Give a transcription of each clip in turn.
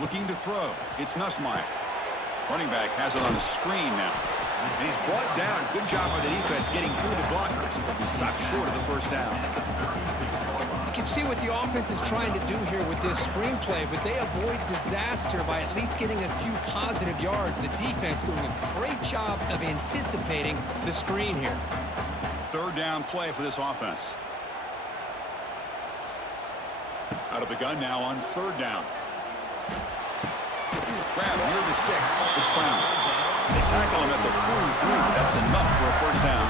Looking to throw. It's Nussmeier. Running back has it on the screen now. And he's brought down. Good job by the defense getting through the blockers. He stopped short of the first down. You can see what the offense is trying to do here with this screenplay, but they avoid disaster by at least getting a few positive yards. The defense doing a great job of anticipating the screen here. Third down play for this offense. Out of the gun now on third down. Grab near the sticks. It's Brown. They tackle him at the 43, but that's enough for a first down.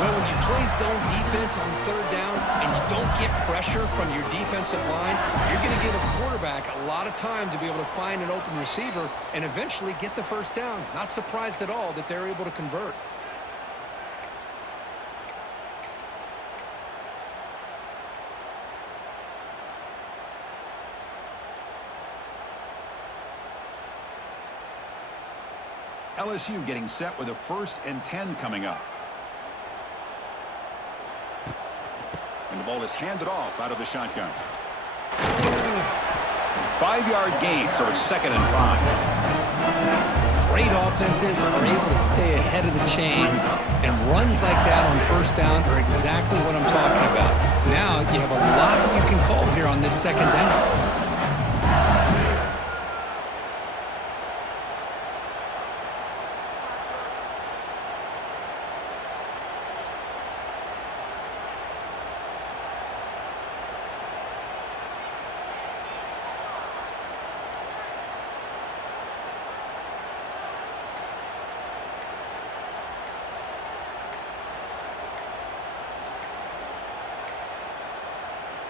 Well, when you play zone defense on third down and you don't get pressure from your defensive line, you're going to give a quarterback a lot of time to be able to find an open receiver and eventually get the first down. Not surprised at all that they're able to convert. LSU getting set with a 1st and 10 coming up. And the ball is handed off out of the shotgun. 5-yard gain, so it's 2nd and 5. Great offenses are able to stay ahead of the chains, and runs like that on first down are exactly what I'm talking about. Now you have a lot that you can call here on this 2nd down.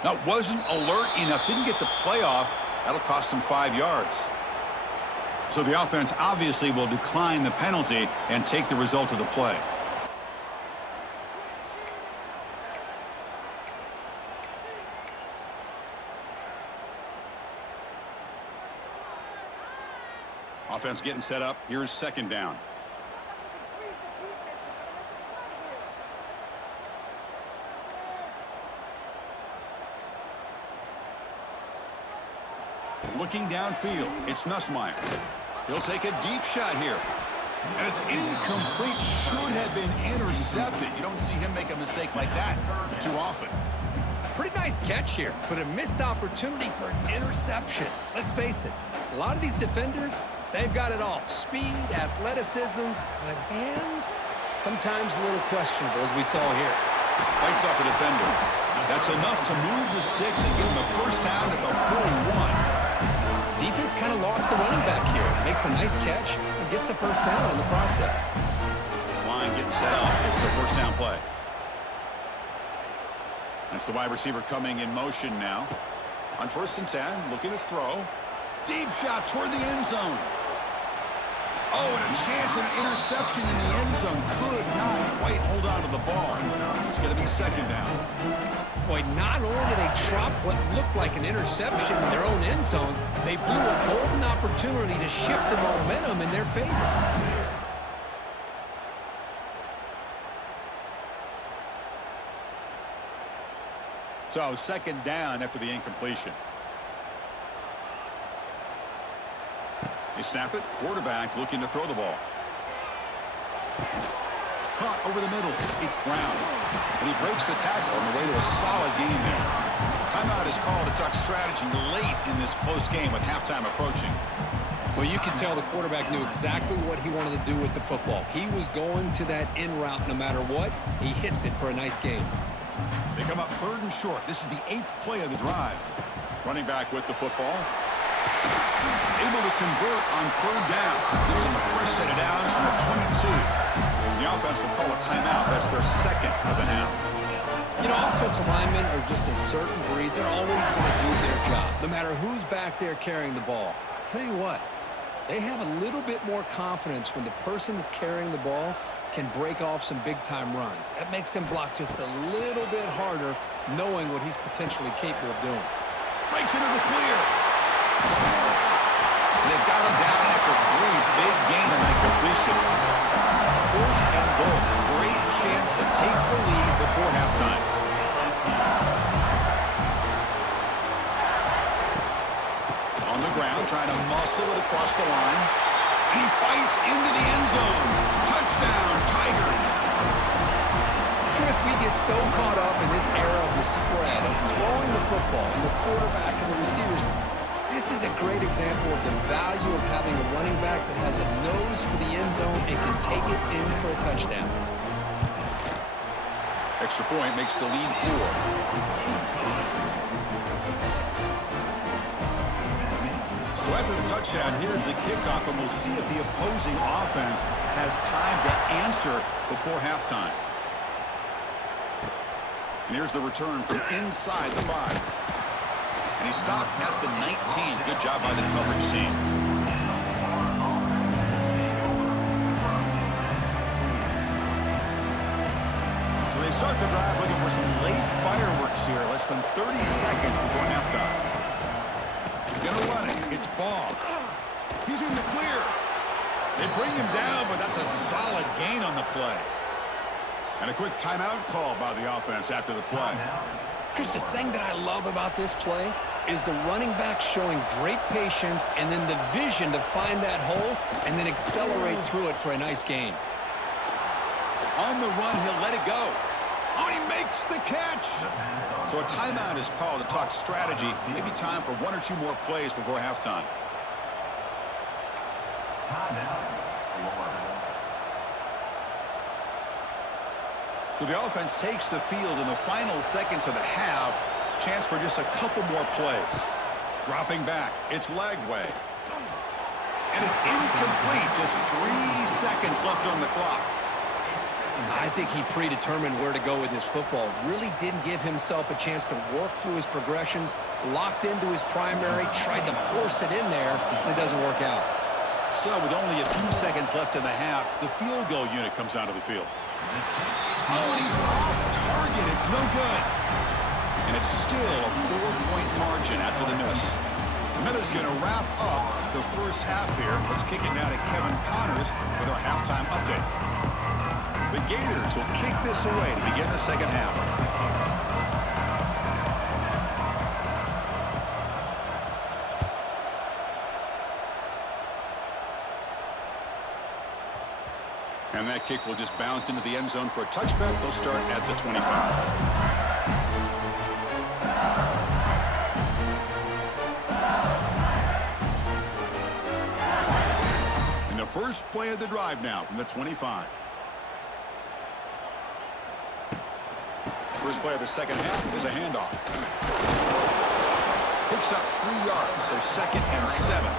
Now, wasn't alert enough, didn't get the play off. That'll cost him 5 yards. So the offense obviously will decline the penalty and take the result of the play. Offense getting set up. Here's 2nd down. Looking downfield, it's Nussmeier. He'll take a deep shot here. And it's incomplete. Should have been intercepted. You don't see him make a mistake like that too often. Pretty nice catch here, but a missed opportunity for an interception. Let's face it, a lot of these defenders, they've got it all. Speed, athleticism, but hands, sometimes a little questionable, as we saw here. Fights off a defender. That's enough to move the sticks and give him a first down at the 41. Defense kind of lost the running back here. Makes a nice catch and gets the first down in the process. This line getting set up. It's a first down play. That's the wide receiver coming in motion now. On 1st and 10, looking to throw. Deep shot toward the end zone. Oh, and a chance of an interception in the end zone. Could not quite hold on to the ball. It's going to be 2nd down. Boy, not only did they drop what looked like an interception in their own end zone, they blew a golden opportunity to shift the momentum in their favor. So 2nd down after the incompletion. They snap it. Quarterback looking to throw the ball. Caught over the middle. It's Brown. And he breaks the tackle on the way to a solid gain there. Timeout is called to talk strategy late in this close game with halftime approaching. Well, you can tell the quarterback knew exactly what he wanted to do with the football. He was going to that in route no matter what. He hits it for a nice gain. They come up 3rd and short. This is the 8th play of the drive. Running back with the football. Able to convert on 3rd down. Gives them a fresh set of downs from the 22. The offense will call a timeout. That's their 2nd of the half. You know, offensive linemen are just a certain breed. They're always going to do their job, no matter who's back there carrying the ball. I'll tell you what, they have a little bit more confidence when the person that's carrying the ball can break off some big-time runs. That makes them block just a little bit harder, knowing what he's potentially capable of doing. Breaks into the clear. And they've got him down after 3. Big gain on that completion. 1st and goal. Great chance to take the lead before halftime. On the ground, trying to muscle it across the line. And he fights into the end zone. Touchdown, Tigers. Chris, we get so caught up in this era of the spread, of throwing the football, and the quarterback and the receivers. This is a great example of the value of having a running back that has a nose for the end zone and can take it in for a touchdown. Extra point makes the lead 4. So after the touchdown, here's the kickoff, and we'll see if the opposing offense has time to answer before halftime. And here's the return from inside the 5. And he stopped at the 19. Good job by the coverage team. So they start the drive looking for some late fireworks here. Less than 30 seconds before halftime. Gonna run it. It's Ball. He's in the clear. They bring him down, but that's a solid gain on the play. And a quick timeout call by the offense after the play. Chris, the thing that I love about this play is the running back showing great patience and then the vision to find that hole and then accelerate through it for a nice gain. On the run, he'll let it go. Oh, he makes the catch. So a timeout is called to talk strategy. Maybe time for 1 or 2 more plays before halftime. So the offense takes the field in the final seconds of the half. Chance for just a couple more plays. Dropping back. It's Lagway. And it's incomplete. Just 3 seconds left on the clock. I think he predetermined where to go with his football. Really didn't give himself a chance to work through his progressions. Locked into his primary. Tried to force it in there. And it doesn't work out. So with only a few seconds left in the half, the field goal unit comes out of the field. Oh, and he's off target. It's no good. And it's still a 4-point margin after the miss. The Meadows going to wrap up the first half here. Let's kick it now to Kevin Connors with our halftime update. The Gators will kick this away to begin the second half. And that kick will just bounce into the end zone for a touchback. They'll start at the 25. And the first play of the drive now from the 25. First play of the second half is a handoff. Picks up 3 yards, so 2nd and 7.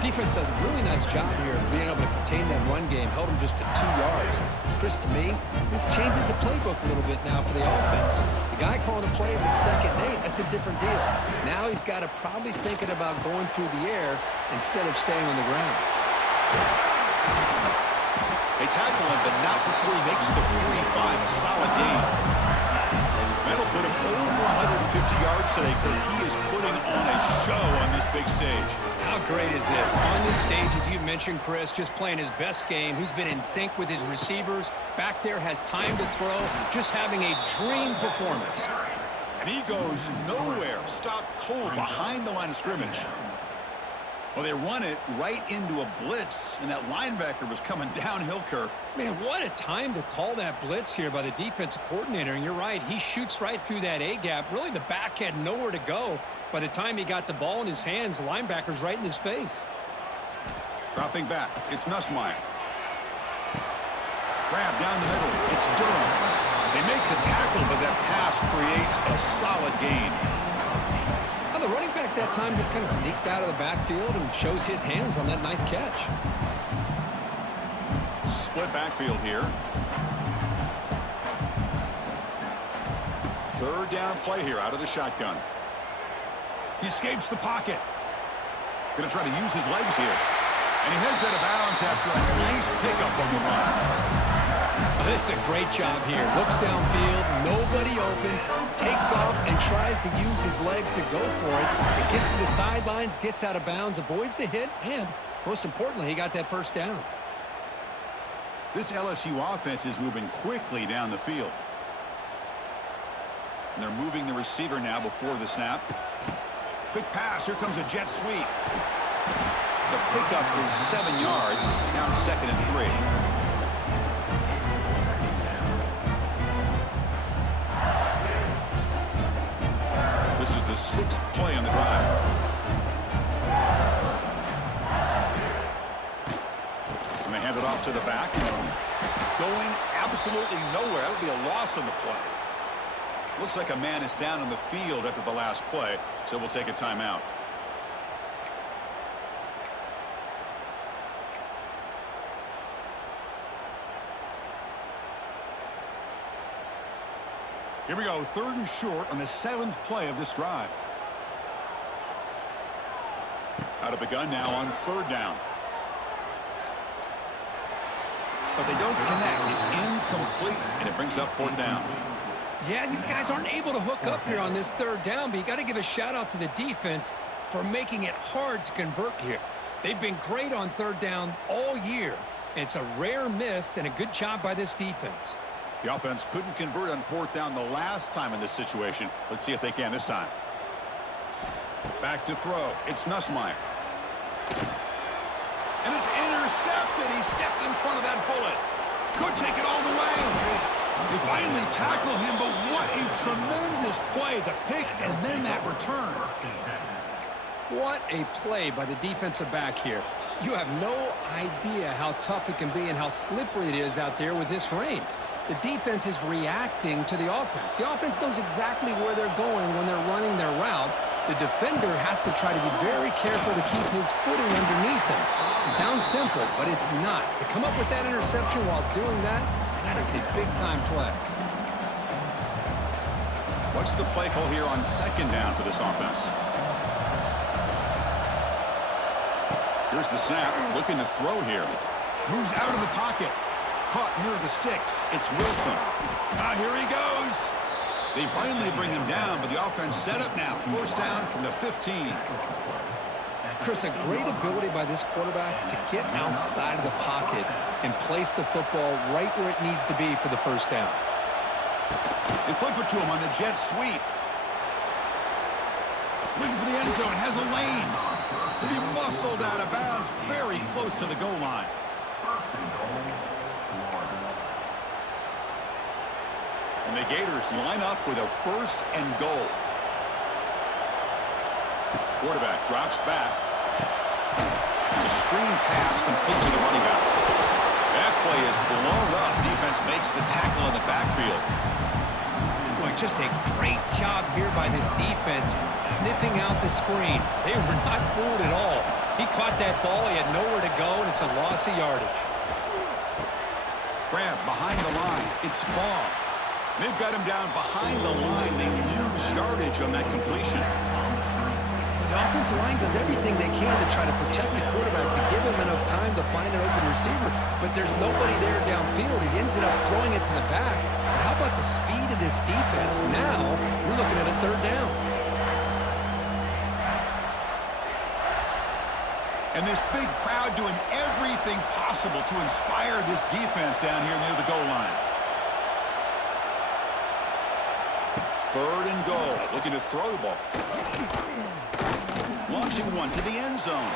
Defense does a really nice job here of being able to contain that run game, held him just to 2 yards. Chris, to me, this changes the playbook a little bit now for the offense. The guy calling the plays at 2nd and 8, that's a different deal. Now he's got to probably thinking about going through the air instead of staying on the ground. They tackle him, but not before he makes the 45, a solid gain. That'll put him over 150 yards today, Kirk. He is putting on a show on this big stage. How great is this? On this stage, as you mentioned, Chris, just playing his best game. He's been in sync with his receivers. Back there, has time to throw. Just having a dream performance. And he goes nowhere. Stopped cold behind the line of scrimmage. Well, they run it right into a blitz, and that linebacker was coming downhill, Kirk. Man, what a time to call that blitz here by the defensive coordinator. And you're right, he shoots right through that A-gap. Really, the back had nowhere to go. By the time he got the ball in his hands, the linebacker's right in his face. Dropping back, it's Nussmeier. Grab down the middle, it's Durham. They make the tackle, but that pass creates a solid gain. The running back that time just kind of sneaks out of the backfield and shows his hands on that nice catch. Split backfield here. 3rd down play here out of the shotgun. He escapes the pocket. Going to try to use his legs here. And he heads out of bounds after a nice pickup on the run. This is a great job here. Looks downfield, nobody open, takes off and tries to use his legs to go for it. It gets to the sidelines, gets out of bounds, avoids the hit, and most importantly, he got that first down. This LSU offense is moving quickly down the field. And they're moving the receiver now before the snap. Quick pass. Here comes a jet sweep. The pickup is 7 yards. Now it's 2nd and 3. This is the 6th play on the drive. And they hand it off to the back. Going absolutely nowhere. That would be a loss on the play. Looks like a man is down on the field after the last play, so we'll take a timeout. Here we go, 3rd and short on the 7th play of this drive. Out of the gun now on 3rd down. But they don't connect. It's incomplete, and it brings up 4th down. Yeah, these guys aren't able to hook up here on this 3rd down, but you got to give a shout out to the defense for making it hard to convert here. They've been great on 3rd down all year. It's a rare miss and a good job by this defense. The offense couldn't convert on 4th down the last time in this situation. Let's see if they can this time. Back to throw. It's Nussmeier. And it's intercepted. He stepped in front of that bullet. Could take it all the way. They finally tackle him, but what a tremendous play. The pick and then that return. What a play by the defensive back here. You have no idea how tough it can be and how slippery it is out there with this rain. The defense is reacting to the offense. The offense knows exactly where they're going when they're running their route. The defender has to try to be very careful to keep his footing underneath him. Sounds simple, but it's not. To come up with that interception while doing that, that is a big-time play. What's the play call here on 2nd down for this offense? Here's the snap. Looking to throw here. Moves out of the pocket. Caught near the sticks. It's Wilson. Here he goes. They finally bring him down, but the offense set up now. 1st down from the 15. Chris, a great ability by this quarterback to get outside of the pocket and place the football right where it needs to be for the 1st down. They flip it to him on the jet sweep. Looking for the end zone. Has a lane. And he muscled out of bounds very close to the goal line. And the Gators line up with a 1st and goal. Quarterback drops back. It's a screen pass complete to the running back. That play is blown up. Defense makes the tackle in the backfield. Boy, just a great job here by this defense, sniffing out the screen. They were not fooled at all. He caught that ball. He had nowhere to go, and it's a loss of yardage. Grab behind the line. It's Baugh. They've got him down behind the line. They lose yardage on that completion. The offensive line does everything they can to try to protect the quarterback, to give him enough time to find an open receiver, but there's nobody there downfield. He ends up throwing it to the back. But how about the speed of this defense? Now we're looking at a 3rd down. And this big crowd doing everything possible to inspire this defense down here near the goal line. 3rd and goal. Looking to throw the ball. Launching one to the end zone.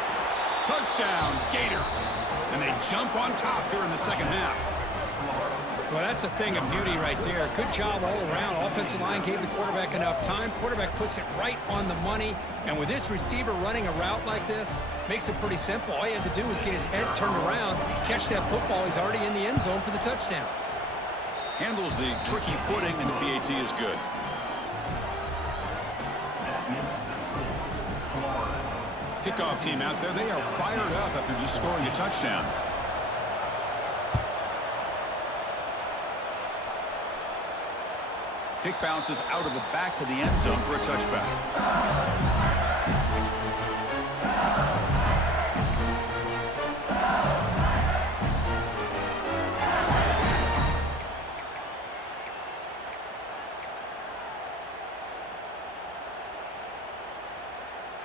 Touchdown, Gators. And they jump on top here in the 2nd half. Well, that's a thing of beauty right there. Good job all around. Offensive line gave the quarterback enough time. Quarterback puts it right on the money. And with this receiver running a route like this, makes it pretty simple. All you had to do was get his head turned around, catch that football. He's already in the end zone for the touchdown. Handles the tricky footing, and the PAT is good. Kickoff team out there. They are fired up after just scoring a touchdown. Kick bounces out of the back of the end zone for a touchback.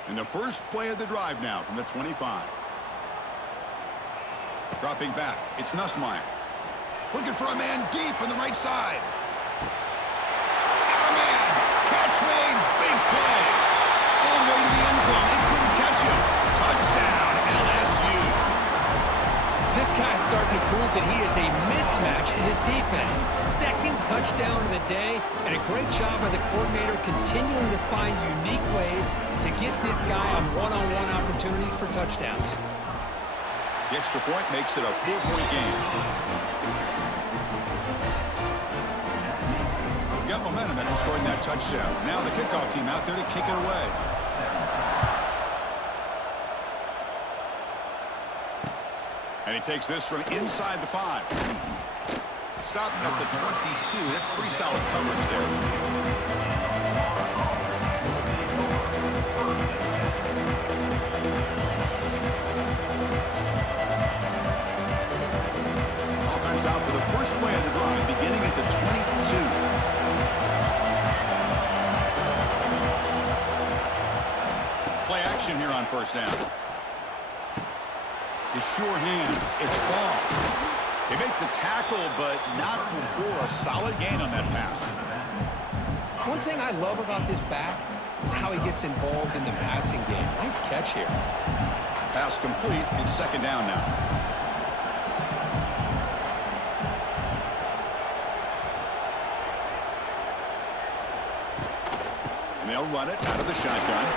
And the first play of the drive now from the 25. Dropping back, it's Nussmeier. Looking for a man deep on the right side. Got a man! Catch made! Big play! All the way to the starting to prove that he is a mismatch for this defense. Second touchdown of the day, and a great job by the coordinator continuing to find unique ways to get this guy on one-on-one opportunities for touchdowns. The extra point makes it a 4-point game. Got momentum after scoring that touchdown. Now the kickoff team out there to kick it away. And he takes this from inside the 5. Stopped at the 22. That's pretty solid coverage there. Offense out for the first play of the drive, beginning at the 22. Play action here on first down. His sure hands. It's ball. They make the tackle, but not before a solid gain on that pass. One thing I love about this back is how he gets involved in the passing game. Nice catch here. Pass complete. It's second down now. And they'll run it out of the shotgun.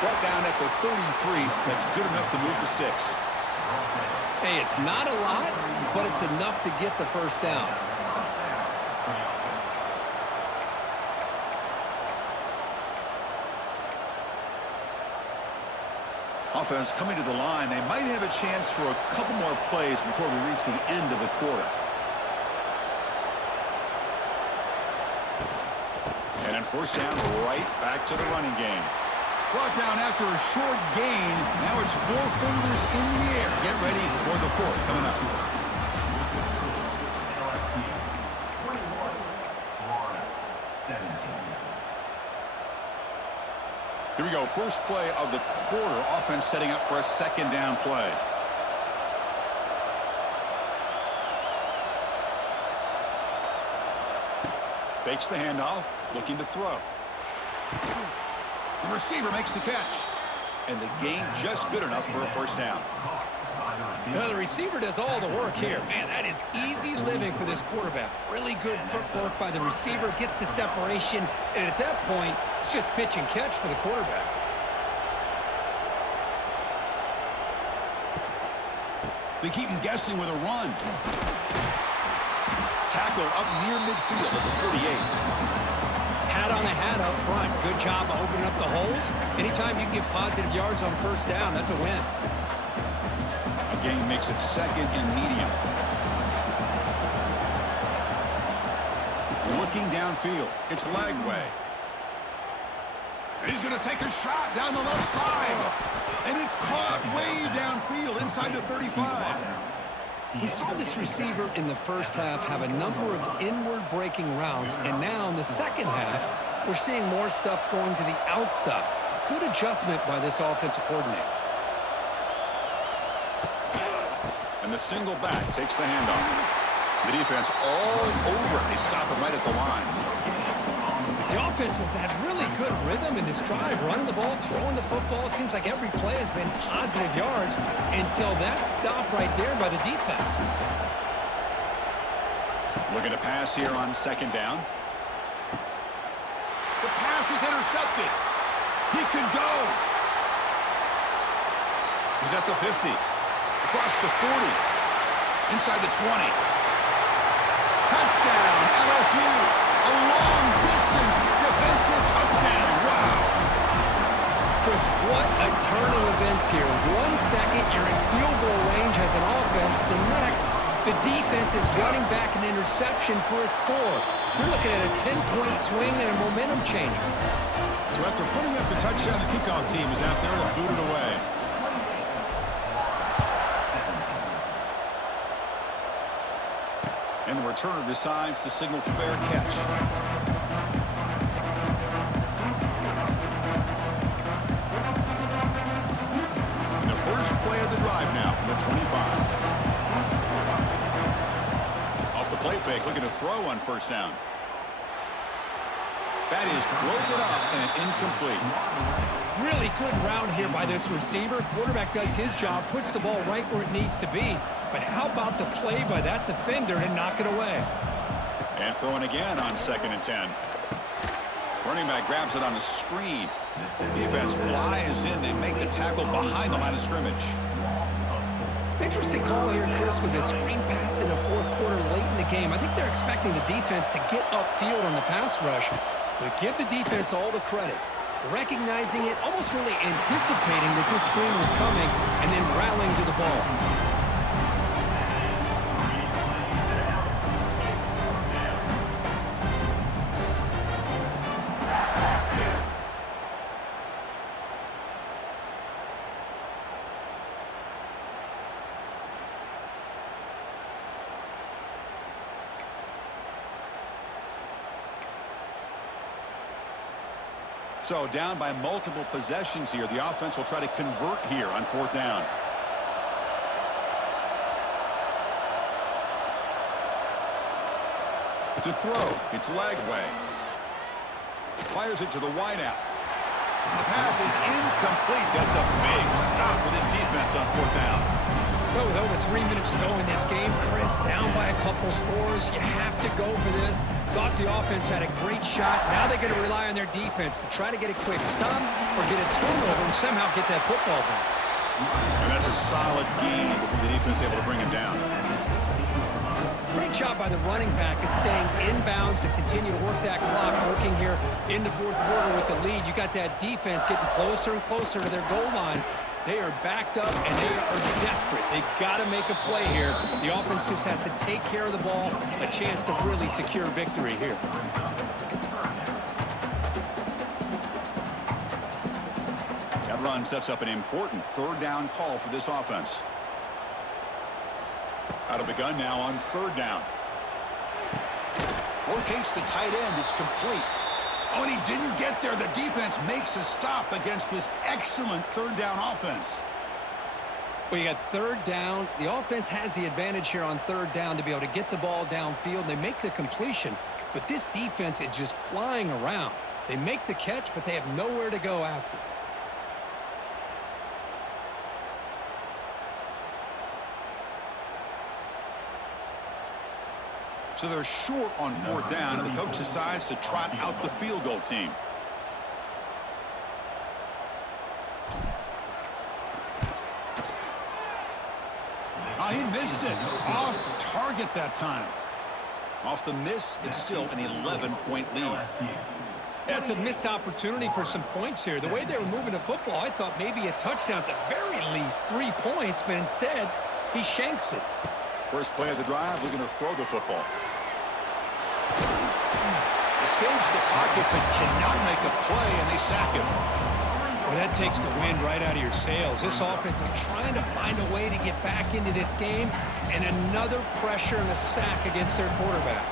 Brought down at the 33. That's good enough to move the sticks. Hey, it's not a lot, but it's enough to get the first down. Offense coming to the line. They might have a chance for a couple more plays before we reach the end of the quarter. And then first down, right back to the running game. Brought down after a short gain. Now it's 4 fingers in the air. Get ready for the 4th coming up. Here we go. First play of the quarter. Offense setting up for a second down play. Fakes the handoff. Looking to throw. The receiver makes the catch. And the gain just good enough for a first down. Now, the receiver does all the work here. Man, that is easy living for this quarterback. Really good footwork by the receiver. Gets the separation. And at that point, it's just pitch and catch for the quarterback. They keep him guessing with a run. Tackle up near midfield at the 48. Hat on the hat up front. Good job of opening up the holes. Anytime you can get positive yards on first down, that's a win. A gain makes it second and medium. Looking downfield. It's Lagway. And he's going to take a shot down the left side. And it's caught way downfield inside the 35. We saw this receiver in the first half have a number of inward breaking routes, and now in the second half, we're seeing more stuff going to the outside. Good adjustment by this offensive coordinator. And the single back takes the handoff. The defense all over it. They stop him right at the line. The offense has had really good rhythm in this drive, running the ball, throwing the football. It seems like every play has been positive yards until that stop right there by the defense. Looking to pass here on second down. The pass is intercepted. He could go. He's at the 50. Across the 40. Inside the 20. Touchdown, LSU. A long-distance defensive touchdown. Wow. Chris, what a turn of events here. 1 second, you're in field goal range as an offense. The next, the defense is running back an interception for a score. You're looking at a 10-point swing and a momentum changer. So after putting up the touchdown, the kickoff team is out there to boot it away. And the returner decides to signal fair catch. And the first play of the drive now from the 25. Off the play fake, looking to throw on first down. That is broken up and incomplete. Really Pretty good route here by this receiver. Quarterback does his job, puts the ball right where it needs to be. But how about the play by that defender to knock it away? And throwing again on 2nd and 10. Running back grabs it on the screen. Defense flies in. They make the tackle behind the line of scrimmage. Interesting call here, Chris, with this screen pass in the 4th quarter late in the game. I think they're expecting the defense to get upfield on the pass rush, but give the defense all the credit. Recognizing it, almost really anticipating that this screen was coming, and then rallying to the ball. So down by multiple possessions here. The offense will try to convert here on 4th down. To throw, it's Lagway. Fires it to the wideout. The pass is incomplete. That's a big stop with his defense on 4th down. Well, with over 3 minutes to go in this game, Chris, down by a couple scores, you have to go for this. Thought the offense had a great shot. Now they're going to rely on their defense to try to get a quick stop or get a turnover and somehow get that football back. And that's a solid gain before the defense able to bring him down. Great job by the running back is staying inbounds to continue to work that clock, working here in the 4th quarter with the lead. You got that defense getting closer and closer to their goal line. They are backed up, and they are desperate. They've got to make a play here. The offense just has to take care of the ball, a chance to really secure victory here. That run sets up an important 3rd down call for this offense. Out of the gun now on 3rd down. Locates the tight end. Is complete. Oh, and he didn't get there. The defense makes a stop against this excellent 3rd down offense. Well, you got 3rd down. The offense has the advantage here on 3rd down to be able to get the ball downfield. They make the completion, but this defense is just flying around. They make the catch, but they have nowhere to go after. So they're short on 4th down, and the coach decides to trot out the field goal team. Oh, he missed it. Off target that time. Off the miss, it's still an 11-point lead. That's a missed opportunity for some points here. The way they were moving the football, I thought maybe a touchdown at the very least, 3 points, but instead, he shanks it. First play of the drive, looking to throw the football. Escapes the pocket, but cannot make a play, and they sack him. Well, that takes the wind right out of your sails. This offense is trying to find a way to get back into this game, and another pressure and a sack against their quarterback.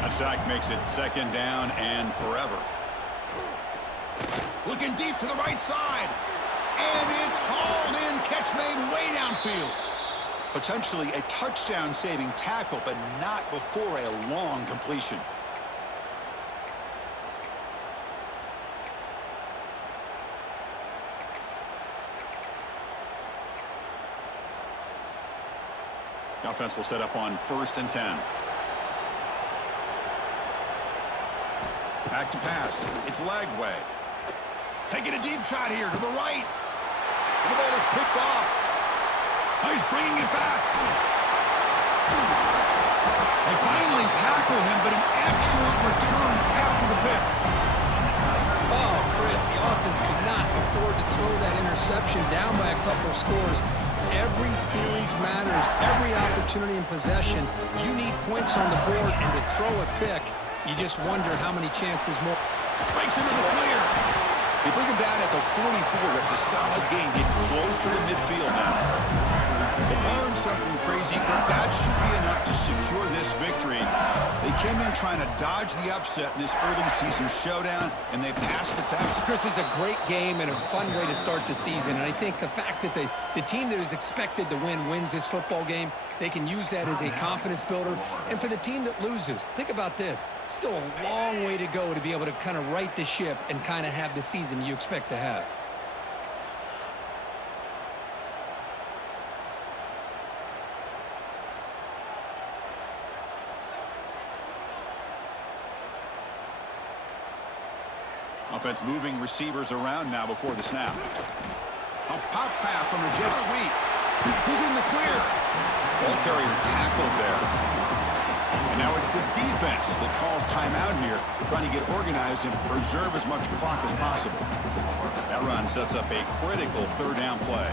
That sack makes it 2nd down and forever. Looking deep to the right side, and it's hauled in. Catch made way downfield. Potentially a touchdown-saving tackle, but not before a long completion. The offense will set up on 1st and 10. Back to pass. It's Lagway. Taking a deep shot here to the right. And the ball is picked off. Oh, he's bringing it back. They finally tackle him, but an excellent return after the pick. Oh, Chris, the offense could not afford to throw that interception down by a couple of scores. Every series matters. Every opportunity in possession. You need points on the board, and to throw a pick, you just wonder how many chances more. Breaks into the clear. They bring him down at the 44. That's a solid gain. Get closer to midfield now. But learn something crazy, Kirk. That should be enough to secure this victory. They came in trying to dodge the upset in this early season showdown, and they passed the test. This is a great game and a fun way to start the season. And I think the fact that the team that is expected to win wins this football game, they can use that as a confidence builder. And for the team that loses, think about this. Still a long way to go to be able to kind of right the ship and kind of have the season you expect to have. offense moving receivers around now before the snap. A pop pass on the jet sweep. Who's in the clear? Ball carrier tackled there. And now it's the defense that calls timeout here, trying to get organized and preserve as much clock as possible. That run sets up a critical third down play.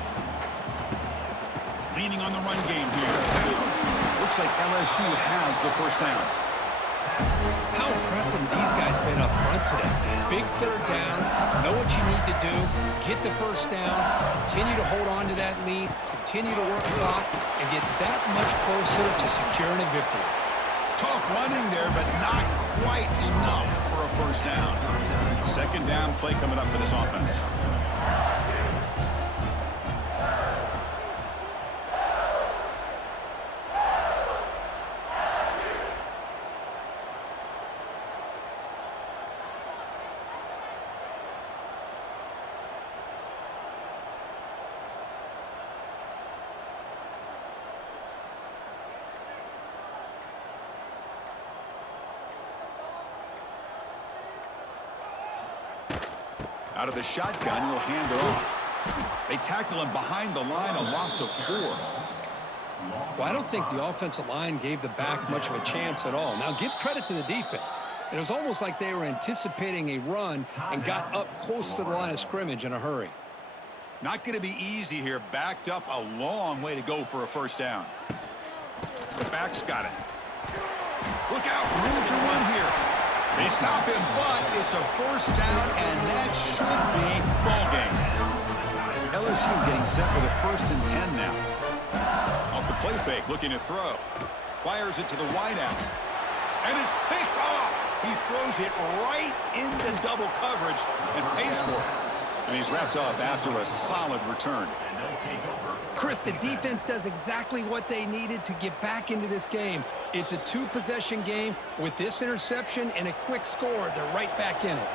Leaning on the run game here. Looks like LSU has the first down. How impressive these guys been up front today. Big third down, know what you need to do, get the first down, continue to hold on to that lead, continue to work the clock, and get that much closer to securing a victory. Tough running there, but not quite enough for a first down. Second down play coming up for this offense. Out of the shotgun, he'll hand it off. They tackle him behind the line, a loss of 4. Well, I don't think the offensive line gave the back much of a chance at all. Now, give credit to the defense. It was almost like they were anticipating a run and got up close to the line of scrimmage in a hurry. Not going to be easy here. Backed up a long way to go for a first down. The back's got it. Look out, room to run here. They stop him, but it's a first down, and that should be ball game. LSU getting set with a 1st and 10 now. Off the play fake, looking to throw. Fires it to the wideout. And it's picked off. He throws it right into double coverage and pays for it. And he's wrapped up after a solid return. Chris, the defense does exactly what they needed to get back into this game. It's a 2-possession game. With this interception and a quick score, they're right back in it.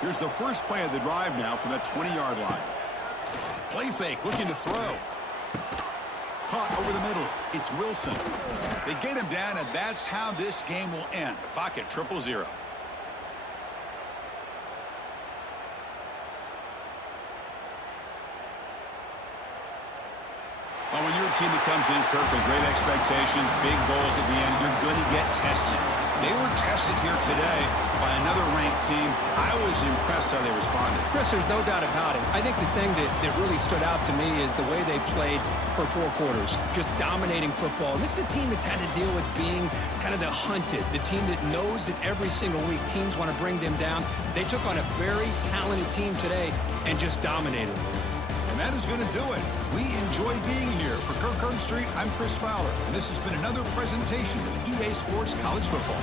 Here's the first play of the drive now from that 20-yard line. Play fake, looking to throw. Caught over the middle. It's Wilson. They get him down, and that's how this game will end. The clock at 0-0. Well, when you're a team that comes in, Kirk, with great expectations, big goals at the end, you're going to get tested. They were tested here today by another ranked team. I was impressed how they responded. Chris, there's no doubt about it. I think the thing that really stood out to me is the way they played for 4 quarters, just dominating football. And this is a team that's had to deal with being kind of the hunted, the team that knows that every single week teams want to bring them down. They took on a very talented team today and just dominated. And that is going to do it. We enjoy being here. For Kirk Herbstreit, I'm Chris Fowler, and this has been another presentation of EA Sports College Football.